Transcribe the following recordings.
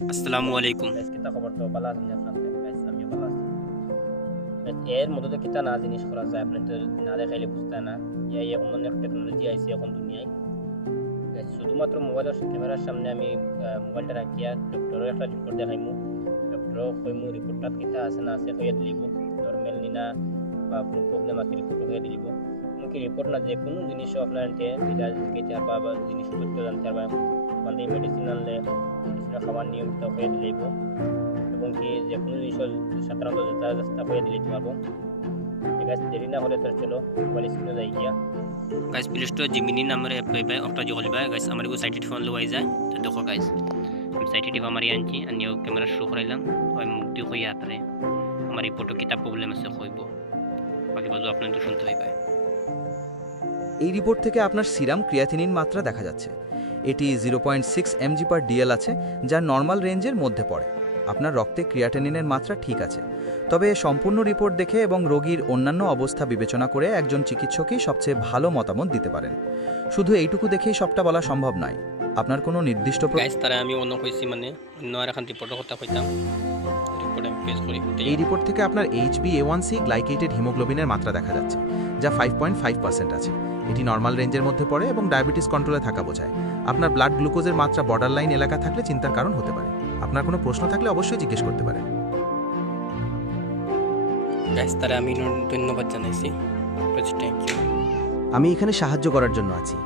আসসালামু আলাইকুম। গাইস কিতা খবর তো ভালো আছেন আপনারা গাইস আমি ভালো আছি গাইস এর মধ্যে তো কিতা না জিনিস করা যায় আপনি তো না দেখাইলে বুঝতে না এখন অনেক টেকনোলজি আইছে এখন দুনিয়ায় গাইস শুধুমাত্র মোবাইলের ক্যামেরার সামনে আমি মোবাইলটা রাখিয়া ডক্টরের একটা রিপোর্ট দেখাইমু ডক্টর কইমু রিপোর্টটা কিতা আছে না আছে কইয়া দিলিব নরমাল নিনা বা কোনো প্রবলেম আছে রিপোর্ট কইয়া দিলিব এমনকি রিপোর্ট না যে কোনো জিনিসও আপনার ইলাজ দিতে পারবা জিনিস তথ্য জানতে পারবা মানে মেডিসিন আনলে মেডিসিনের খাবার নিয়মিত কইয়া দিলিব এবং কি যে কোনো জিনিসের সাধারণত যাত্রা করে দিলে পারবো ঠিক আছে দেরি না হলে তো চলো মোবাইল স্ক্রিনে যাই গিয়া গাইস প্লে স্টোর জিমিনি নামের অ্যাপ পাইবে একটা যে হলবা গাইস আমার গো সাইটে ফোন লওয়াই যায় তো দেখো গাইস আমি সাইটে টিপা মারি আনছি আনিও ক্যামেরা শুরু করাইলাম ওই মুক্তি হই আতরে আমার এই ফটো কিতা প্রবলেম আছে কইবো বাকি বাজু আপনারা তো শুনতে হইবে। এই রিপোর্ট থেকে আপনার সিরাম ক্রিয়াটিনিন মাত্রা দেখা যাচ্ছে। এটি 0.6 mg/dl আছে, যা নর্মাল রেঞ্জের মধ্যে পড়ে। আপনার রক্তে ক্রিয়াটিনিনের মাত্রা ঠিক আছে, তবে সম্পূর্ণ রিপোর্ট দেখে এবং রোগীর অন্যান্য অবস্থা বিবেচনা করে একজন চিকিৎসকই সবচেয়ে ভালো মতামত দিতে পারেন। শুধু এইটুকু দেখেই সবটা বলা সম্ভব নয়। আপনার কোনো নির্দিষ্ট গাইস তারা আমি অন্য কইছি মানে অন্য আর এখন রিপোর্টের কথা কইতাম রিপোর্ট আমি পেজ করি এই রিপোর্ট থেকে আপনার HbA1c গ্লাইকেটেড হিমোগ্লোবিনের মাত্রা দেখা যাচ্ছে, যা 5.5% আছে। এটি নর্মাল রেঞ্জের মধ্যে পড়ে এবং ডায়াবেটিস কন্ট্রোলে থাকা বোঝায়। আপনার ব্লাড গ্লুকোজের মাত্রা বর্ডার লাইন এলাকা থাকলে চিন্তার কারণ হতে পারে। আপনার কোনো প্রশ্ন থাকলে অবশ্যই জিজ্ঞেস করতে পারেন। গাইস তারা আমি ধন্যবাদ জানাইছি। Thank you. আমি এখানে সাহায্য করার জন্য আছি।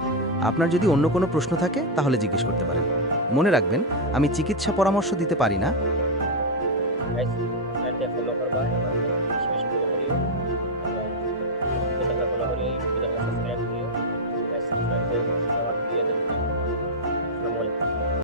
আপনার যদি অন্য কোনো প্রশ্ন থাকে তাহলে জিজ্ঞেস করতে পারেন। মনে রাখবেন, আমি চিকিৎসা পরামর্শ দিতে পারি না। গাইস ফলো করবা বেশি বেশি ফলো করিও